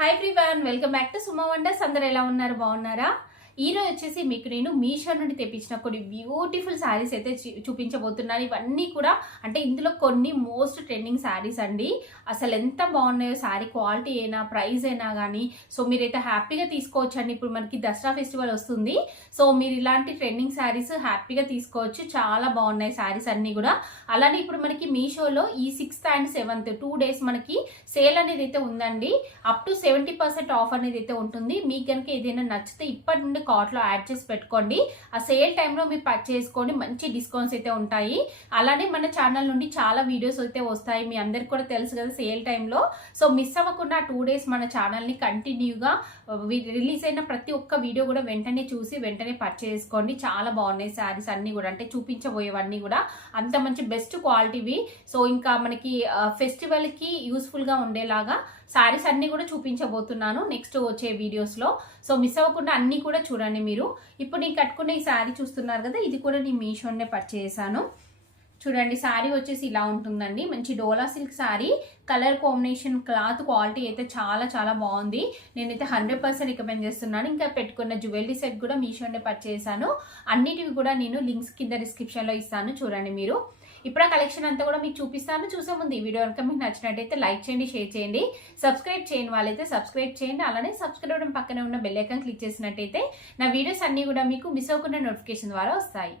Hi ప్రివాన్ welcome back to Suma wonders అందరు ఎలా ఉన్నారు? బాగున్నారా? ఈ రోజు వచ్చేసి మీకు నేను మీషో నుండి తెప్పించిన కొన్ని బ్యూటిఫుల్ శారీస్ అయితే చూ- చూపించబోతున్నాను. ఇవన్నీ కూడా అంటే ఇందులో కొన్ని మోస్ట్ ట్రెండింగ్ శారీస్ అండి. అసలు ఎంత బాగున్నాయో శారీ క్వాలిటీ అయినా ప్రైస్ అయినా కానీ సో మీరైతే హ్యాపీగా తీసుకోవచ్చు అండి ఇప్పుడు మనకి దసరా ఫెస్టివల్ వస్తుంది. సో మీరు ఇలాంటి ట్రెండింగ్ శారీస్ హ్యాపీగా తీసుకోవచ్చు. చాలా బాగున్నాయి శారీస్ అన్నీ కూడా. అలానే ఇప్పుడు మనకి మీషోలో ఈ sixth and seventh two days మనకి సేల్ అనేది అయితే ఉందండి. Up to seventy percent off అనేది అయితే ఉంటుంది. మీకు కనుక ఏదైనా నచ్చితే ఇప్పటి నుండి కార్ట్లో యాడ్ చేసి పెట్టుకోండి. ఆ సేల్ టైంలో మీరు పర్చేస్ చేసుకోండి. మంచి డిస్కౌంట్స్ అయితే ఉంటాయి. అలానే మన ఛానల్ నుండి చాలా వీడియోస్ అయితే వస్తాయి. మీ అందరికి కూడా తెలుసు కదా సేల్ టైంలో. సో మిస్ అవ్వకుండా టూ డేస్ మన ఛానల్ని కంటిన్యూగా రిలీజ్ అయిన ప్రతి ఒక్క వీడియో కూడా వెంటనే చూసి వెంటనే పర్చేస్ చేసుకోండి చాలా బాగున్నాయి శారీస్ అన్నీ కూడా. అంటే చూపించబోయేవన్నీ కూడా అంత మంచి బెస్ట్ క్వాలిటీవి. సో ఇంకా మనకి ఫెస్టివల్కి యూస్ఫుల్గా ఉండేలాగా శారీస్ అన్ని కూడా చూపించబోతున్నాను నెక్స్ట్ వచ్చే వీడియోస్లో సో మిస్ అవ్వకుండా అన్ని కూడా చూడండి మీరు. ఇప్పుడు నేను కట్టుకున్న ఈ శారీ చూస్తున్నారు కదా ఇది కూడా నేను మీషోనే పర్చేసాను చూడండి శారీ వచ్చేసి ఇలా ఉంటుందండి. మంచి Dola silk sari colour combination cloth quality అయితే చాలా చాలా బాగుంది. నేనైతే హండ్రెడ్ పర్సెంట్ రికమెండ్ చేస్తున్నాను. ఇంకా పెట్టుకున్న జ్యువెలరీ సెట్ కూడా మీషోనే పర్చేసాను అన్నిటివి కూడా నేను లింక్స్ కింద డిస్క్రిప్షన్లో ఇస్తాను చూడండి మీరు. ఇప్పుడు ఆ కలెక్షన్ అంతా కూడా మీకు చూపిస్తాను చూసే ముందు ఈ వీడియో కనుక మీకు నచ్చినట్టయితే లైక్ చేయండి షేర్ చేయండి. సబ్స్క్రైబ్ చేయని వాళ్ళైతే సబ్స్క్రైబ్ చేయండి. అలానే సబ్స్క్రైబ్ అవ్వడం పక్కనే ఉన్న బెల్ ఐకాన్ క్లిక్ చేసినట్టయితే నా వీడియోస్ అన్నీ కూడా మీకు మిస్ అవ్వకుండా నోటిఫికేషన్ ద్వారా వస్తాయి.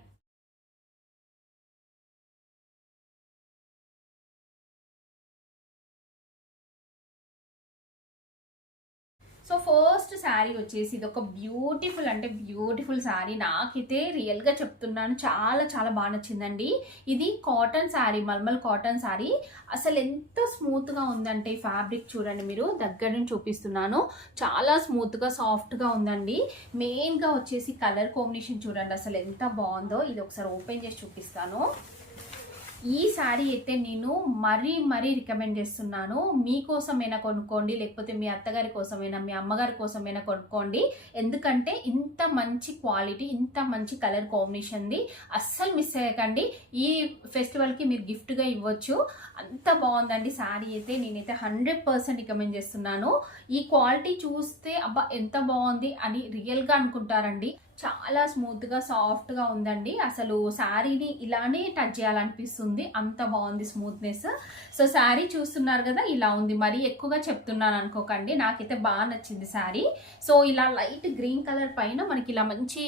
సో ఫస్ట్ శారీ వచ్చేసి ఇది ఒక బ్యూటిఫుల్ అంటే బ్యూటిఫుల్ శారీ నాకైతే రియల్గా చెప్తున్నాను. చాలా చాలా బాగా నచ్చిందండి. ఇది కాటన్ శారీ మల్మల్ కాటన్ శారీ అసలు ఎంత స్మూత్గా ఉందంటే ఫ్యాబ్రిక్ చూడండి మీరు. దగ్గర నుంచి చూపిస్తున్నాను. చాలా స్మూత్గా సాఫ్ట్గా ఉందండి. మెయిన్గా వచ్చేసి కలర్ కాంబినేషన్ చూడండి. అసలు ఎంత బాగుందో. ఇది ఒకసారి ఓపెన్ చేసి చూపిస్తాను. ఈ శారీ అయితే నేను మరీ మరీ రికమెండ్ చేస్తున్నాను. మీకోసమైనా కొనుక్కోండి లేకపోతే మీ అత్తగారి కోసమైనా మీ అమ్మగారి కోసమైనా కొనుక్కోండి. ఎందుకంటే ఇంత మంచి క్వాలిటీ ఇంత మంచి కలర్ కాంబినేషన్ది అస్సలు మిస్ అయ్యకండి. ఈ ఫెస్టివల్కి మీరు గిఫ్ట్గా ఇవ్వచ్చు. అంత బాగుందండి శారీ అయితే. నేనైతే హండ్రెడ్ పర్సెంట్ రికమెండ్ చేస్తున్నాను. ఈ క్వాలిటీ చూస్తే అబ్బా ఎంత బాగుంది అని రియల్గా అనుకుంటారండి. చాలా స్మూత్గా సాఫ్ట్గా ఉందండి. అసలు శారీని ఇలానే టచ్ చేయాలనిపిస్తుంది. అంత బాగుంది స్మూత్నెస్. సో శారీ చూస్తున్నారు కదా ఇలా ఉంది. మరీ ఎక్కువగా చెప్తున్నాను అనుకోకండి. నాకైతే బాగా నచ్చింది శారీ. సో ఇలా లైట్ గ్రీన్ కలర్ పైన మనకి ఇలా మంచి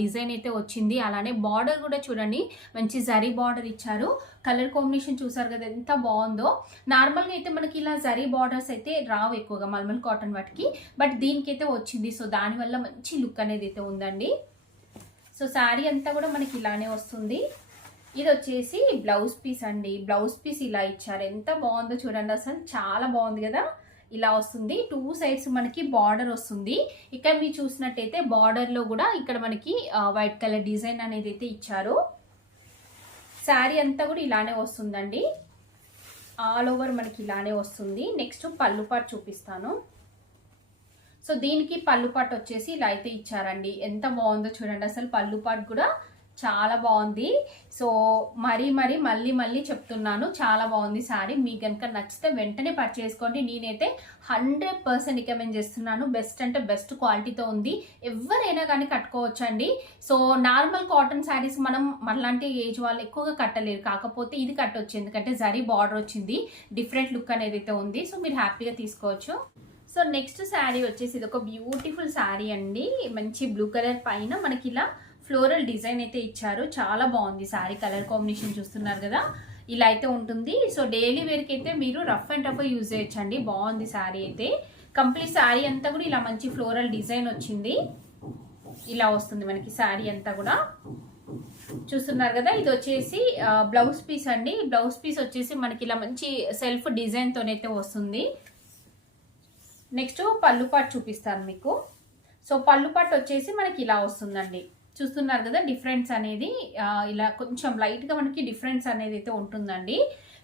డిజైన్ అయితే వచ్చింది. అలానే బార్డర్ కూడా చూడండి. మంచి జరీ బార్డర్ ఇచ్చారు. కలర్ కాంబినేషన్ చూసారు కదా ఎంత బాగుందో. నార్మల్గా అయితే మనకి ఇలా జరీ బార్డర్స్ అయితే రావు ఎక్కువగా మల్మల్ కాటన్ వాటికి. బట్ దీనికైతే వచ్చింది. సో దానివల్ల మంచి లుక్ అనేది అయితే ఉందండి. సో శారీ అంతా కూడా మనకి ఇలానే వస్తుంది. ఇది వచ్చేసి బ్లౌజ్ పీస్ అండి. బ్లౌజ్ పీస్ ఇలా ఇచ్చారు. ఎంత బాగుందో చూడండి అసలు. చాలా బాగుంది కదా. ఇలా వస్తుంది. టూ సైడ్స్ మనకి బార్డర్ వస్తుంది. ఇక్కడ మీరు చూసినట్టయితే బార్డర్లో కూడా ఇక్కడ మనకి వైట్ కలర్ డిజైన్ అనేది అయితే ఇచ్చారు. శారీ అంతా కూడా ఇలానే వస్తుందండి. ఆల్ ఓవర్ మనకి ఇలానే వస్తుంది. నెక్స్ట్ పళ్ళు పాటు చూపిస్తాను. సో దీనికి పళ్ళు పాటు వచ్చేసి ఇలా అయితే ఇచ్చారండి. ఎంత బాగుందో చూడండి. అసలు పళ్ళు పాటు కూడా చాలా బాగుంది. సో మరీ మరీ మళ్ళీ మళ్ళీ చెప్తున్నాను చాలా బాగుంది సారీ మీకు కనుక నచ్చితే వెంటనే పర్చేసుకోండి నేనైతే హండ్రెడ్ పర్సెంట్ రికమెండ్ చేస్తున్నాను. బెస్ట్ అంటే బెస్ట్ క్వాలిటీతో ఉంది. ఎవరైనా కానీ కట్టుకోవచ్చండి. సో నార్మల్ కాటన్ శారీస్ మనం మనలాంటి ఏజ్ వాళ్ళు ఎక్కువగా కట్టలేరు. కాకపోతే ఇది కట్టవచ్చు ఎందుకంటే జరీ బార్డర్ వచ్చింది. డిఫరెంట్ లుక్ అనేది అయితే ఉంది. సో మీరు హ్యాపీగా తీసుకోవచ్చు. సో నెక్స్ట్ శారీ వచ్చేసి ఇది ఒక బ్యూటిఫుల్ శారీ అండి. మంచి బ్లూ కలర్ పైన మనకి ఇలా ఫ్లోరల్ డిజైన్ అయితే ఇచ్చారు. చాలా బాగుంది శారీ కలర్ కాంబినేషన్ చూస్తున్నారు కదా. ఇలా అయితే ఉంటుంది. సో డైలీ వేర్కి అయితే మీరు రఫ్ అండ్ టఫ్ యూజ్ చేయొచ్చండి. బాగుంది శారీ అయితే. కంప్లీట్ శారీ అంతా కూడా ఇలా మంచి ఫ్లోరల్ డిజైన్ వచ్చింది. ఇలా వస్తుంది మనకి శారీ అంతా కూడా. చూస్తున్నారు కదా ఇది వచ్చేసి బ్లౌజ్ పీస్ అండి. బ్లౌజ్ పీస్ వచ్చేసి మనకి ఇలా మంచి సెల్ఫ్ డిజైన్తోనైతే వస్తుంది. నెక్స్ట్ పళ్ళు పాటు చూపిస్తాను మీకు. సో పళ్ళు పాటు వచ్చేసి మనకి ఇలా వస్తుందండి. చూస్తున్నారు కదా డిఫరెన్స్ అనేది ఇలా కొంచెం లైట్గా మనకి డిఫరెన్స్ అనేది అయితే ఉంటుందండి.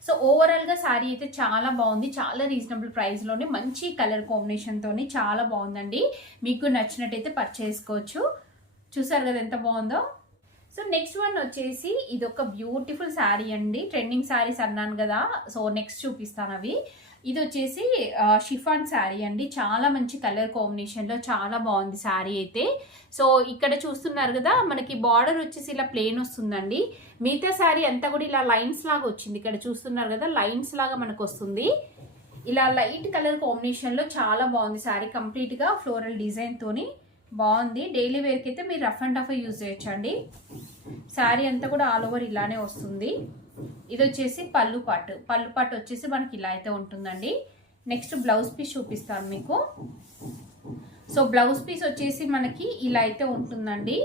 సో ఓవరాల్గా శారీ అయితే చాలా బాగుంది. చాలా రీజనబుల్ ప్రైస్లోనే మంచి కలర్ కాంబినేషన్తోని చాలా బాగుందండి. మీకు నచ్చినట్టయితే పర్చేసుకోవచ్చు చూసారు కదా ఎంత బాగుందో? సో నెక్స్ట్ వన్ వచ్చేసి ఇది ఒక బ్యూటిఫుల్ శారీ అండి. ట్రెండింగ్ శారీస్ అన్నాను కదా. సో నెక్స్ట్ చూపిస్తాను అవి. ఇది వచ్చేసి షిఫాన్ శారీ అండి. చాలా మంచి కలర్ కాంబినేషన్లో చాలా బాగుంది శారీ అయితే. సో ఇక్కడ చూస్తున్నారు కదా మనకి బార్డర్ వచ్చేసి ఇలా ప్లేన్ వస్తుందండి. మిగతా శారీ అంతా కూడా ఇలా లైన్స్ లాగా వచ్చింది. ఇక్కడ చూస్తున్నారు కదా లైన్స్ లాగా మనకు వస్తుంది ఇలా లైట్ కలర్ కాంబినేషన్లో చాలా బాగుంది శారీ. కంప్లీట్గా ఫ్లోరల్ డిజైన్తోని బాగుంది. డైలీ వేర్కి అయితే మీరు రఫ్ అండ్ టఫ్ యూజ్ చేయొచ్చండి. శారీ అంతా కూడా ఆల్ ఓవర్ ఇలానే వస్తుంది. ఇది వచ్చేసి పళ్ళు పాటు. పళ్ళు పాటు వచ్చేసి మనకి ఇలా అయితే ఉంటుందండి. నెక్స్ట్ బ్లౌజ్ పీస్ చూపిస్తాను మీకు. సో బ్లౌజ్ పీస్ వచ్చేసి మనకి ఇలా అయితే ఉంటుందండి.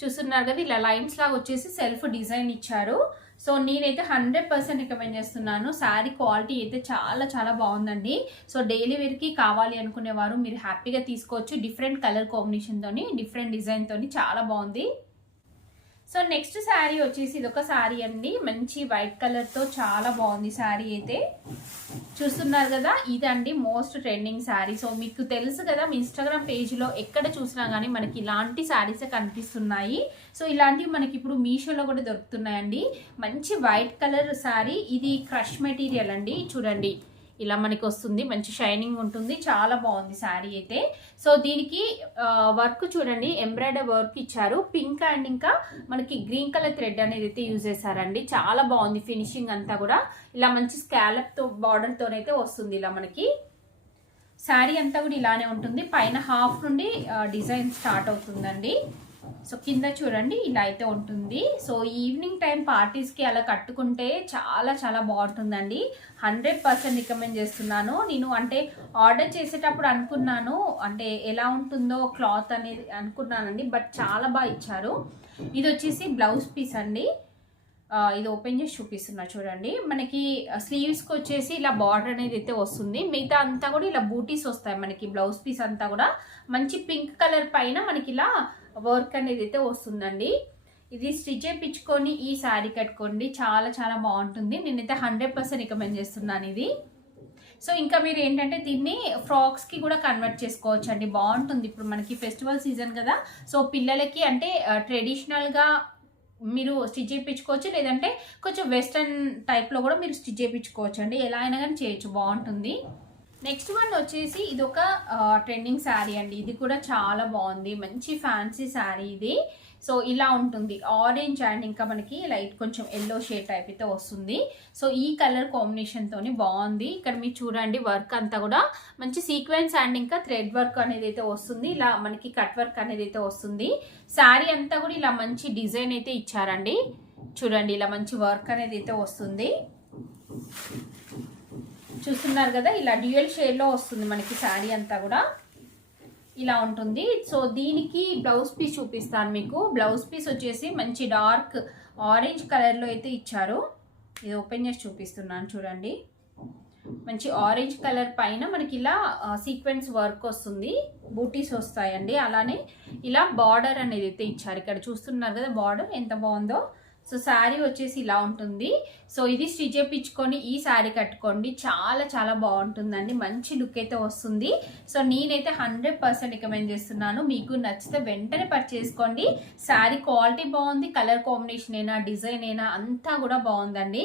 చూస్తున్నారు కదా ఇలా లైన్స్ లాగా వచ్చేసి సెల్ఫ్ డిజైన్ ఇచ్చారు. సో నేనైతే హండ్రెడ్ పర్సెంట్ రికమెండ్ చేస్తున్నాను. శారీ క్వాలిటీ అయితే చాలా చాలా బాగుందండి. సో డైలీ వేర్కి కావాలి అనుకునేవారు మీరు హ్యాపీగా తీసుకోవచ్చు. డిఫరెంట్ కలర్ కాంబినేషన్తోని డిఫరెంట్ డిజైన్తోని చాలా బాగుంది. సో నెక్స్ట్ శారీ వచ్చేసి ఇది ఒక శారీ అండి. మంచి వైట్ కలర్తో చాలా బాగుంది శారీ అయితే. చూస్తున్నారు కదా ఇదండి మోస్ట్ ట్రెండింగ్ శారీ. సో మీకు తెలుసు కదా మీ ఇన్స్టాగ్రామ్ పేజ్లో ఎక్కడ చూసినా కానీ మనకి ఇలాంటి శారీసే కనిపిస్తున్నాయి. సో ఇలాంటివి మనకి ఇప్పుడు మీషోలో కూడా దొరుకుతున్నాయండి. మంచి వైట్ కలర్ శారీ. ఇది క్రష్ మెటీరియల్ అండి. చూడండి. ఇలా మనకి వస్తుంది మంచి షైనింగ్ ఉంటుంది చాలా బాగుంది శారీ అయితే. సో దీనికి వర్క్ చూడండి ఎంబ్రాయిడరీ వర్క్ ఇచ్చారు. పింక్ అండ్ ఇంకా మనకి గ్రీన్ కలర్ థ్రెడ్ అనేది అయితే యూజ్ చేశారండి. చాలా బాగుంది ఫినిషింగ్ అంతా కూడా. ఇలా మంచి స్కాలప్తో బార్డర్తోనైతే వస్తుంది ఇలా మనకి. శారీ అంతా కూడా ఇలానే ఉంటుంది. పైన హాఫ్ నుండి డిజైన్ స్టార్ట్ అవుతుందండి. సో కింద చూడండి ఇలా అయితే ఉంటుంది. సో ఈవినింగ్ టైం పార్టీస్కి అలా కట్టుకుంటే చాలా చాలా బాగుంటుందండి. హండ్రెడ్ పర్సెంట్ రికమెండ్ చేస్తున్నాను. నేను అంటే ఆర్డర్ చేసేటప్పుడు అనుకున్నాను. అంటే ఎలా ఉంటుందో క్లాత్ అనేది అనుకున్నానండి. బట్ చాలా బాగా ఇచ్చారు. ఇది వచ్చేసి బ్లౌజ్ పీస్ అండి. ఇది ఓపెన్ చేసి చూపిస్తున్నా చూడండి. మనకి స్లీవ్స్కి వచ్చేసి ఇలా బార్డర్ అనేది అయితే వస్తుంది. మిగతా అంతా కూడా ఇలా బూటీస్ వస్తాయి మనకి బ్లౌజ్ పీస్ అంతా కూడా. మంచి పింక్ కలర్ పైన మనకి ఇలా వర్క్ అనేది అయితే వస్తుందండి. ఇది స్టిచ్ చేయించుకొని ఈ శారీ కట్టుకోండి. చాలా చాలా బాగుంటుంది. నేనైతే హండ్రెడ్ పర్సెంట్ రికమెండ్ చేస్తున్నాను ఇది. సో ఇంకా మీరు ఏంటంటే దీన్ని ఫ్రాక్స్కి కూడా కన్వర్ట్ చేసుకోవచ్చు అండి బాగుంటుంది. ఇప్పుడు మనకి ఫెస్టివల్ సీజన్ కదా. సో పిల్లలకి అంటే ట్రెడిషనల్గా మీరు స్టిచ్ చేయించుకోవచ్చు. లేదంటే కొంచెం వెస్ట్రన్ టైప్లో కూడా మీరు స్టిచ్ చేయించుకోవచ్చు అండి ఎలా అయినా కానీ చేయొచ్చు. బాగుంటుంది. నెక్స్ట్ వన్ వచ్చేసి ఇది ఒక ట్రెండింగ్ శారీ అండి. ఇది కూడా చాలా బాగుంది. మంచి ఫ్యాన్సీ శారీ ఇది. సో ఇలా ఉంటుంది. ఆరెంజ్ అండ్ ఇంకా మనకి లైట్ కొంచెం ఎల్లో షేడ్ టైప్ అయితే వస్తుంది. సో ఈ కలర్ కాంబినేషన్తోని బాగుంది. ఇక్కడ మీరు చూడండి వర్క్ అంతా కూడా మంచి సీక్వెన్స్ అండ్ ఇంకా థ్రెడ్ వర్క్ అనేది అయితే వస్తుంది. ఇలా మనకి కట్ వర్క్ అనేది అయితే వస్తుంది. శారీ అంతా కూడా ఇలా మంచి డిజైన్ అయితే ఇచ్చారండి. చూడండి ఇలా మంచి వర్క్ అనేది అయితే వస్తుంది. చూస్తున్నారు కదా ఇలా డ్యూయల్ షేడ్లో వస్తుంది మనకి శారీ అంతా కూడా. ఇలా ఉంటుంది. సో దీనికి బ్లౌజ్ పీస్ చూపిస్తాను మీకు. బ్లౌజ్ పీస్ వచ్చేసి మంచి డార్క్ ఆరెంజ్ కలర్లో అయితే ఇచ్చారు. ఇది ఓపెన్ చేసి చూపిస్తున్నాను చూడండి. మంచి ఆరెంజ్ కలర్ పైన మనకి ఇలా సీక్వెన్స్ వర్క్ వస్తుంది. బూటీస్ వస్తాయండి. అలానే ఇలా బార్డర్ అనేది అయితే ఇచ్చారు. ఇక్కడ చూస్తున్నారు కదా బార్డర్ ఎంత బాగుందో. సో శారీ వచ్చేసి ఇలా ఉంటుంది. సో ఇది స్టిచ్ చేయించుకొని ఈ శారీ కట్టుకోండి. చాలా చాలా బాగుంటుందండి. మంచి లుక్ అయితే వస్తుంది. సో నేనైతే హండ్రెడ్ పర్సెంట్ రికమెండ్ చేస్తున్నాను. మీకు నచ్చితే వెంటనే పర్చేసుకోండి. శారీ క్వాలిటీ బాగుంది కలర్ కాంబినేషన్ అయినా డిజైన్ అయినా అంతా కూడా బాగుందండి.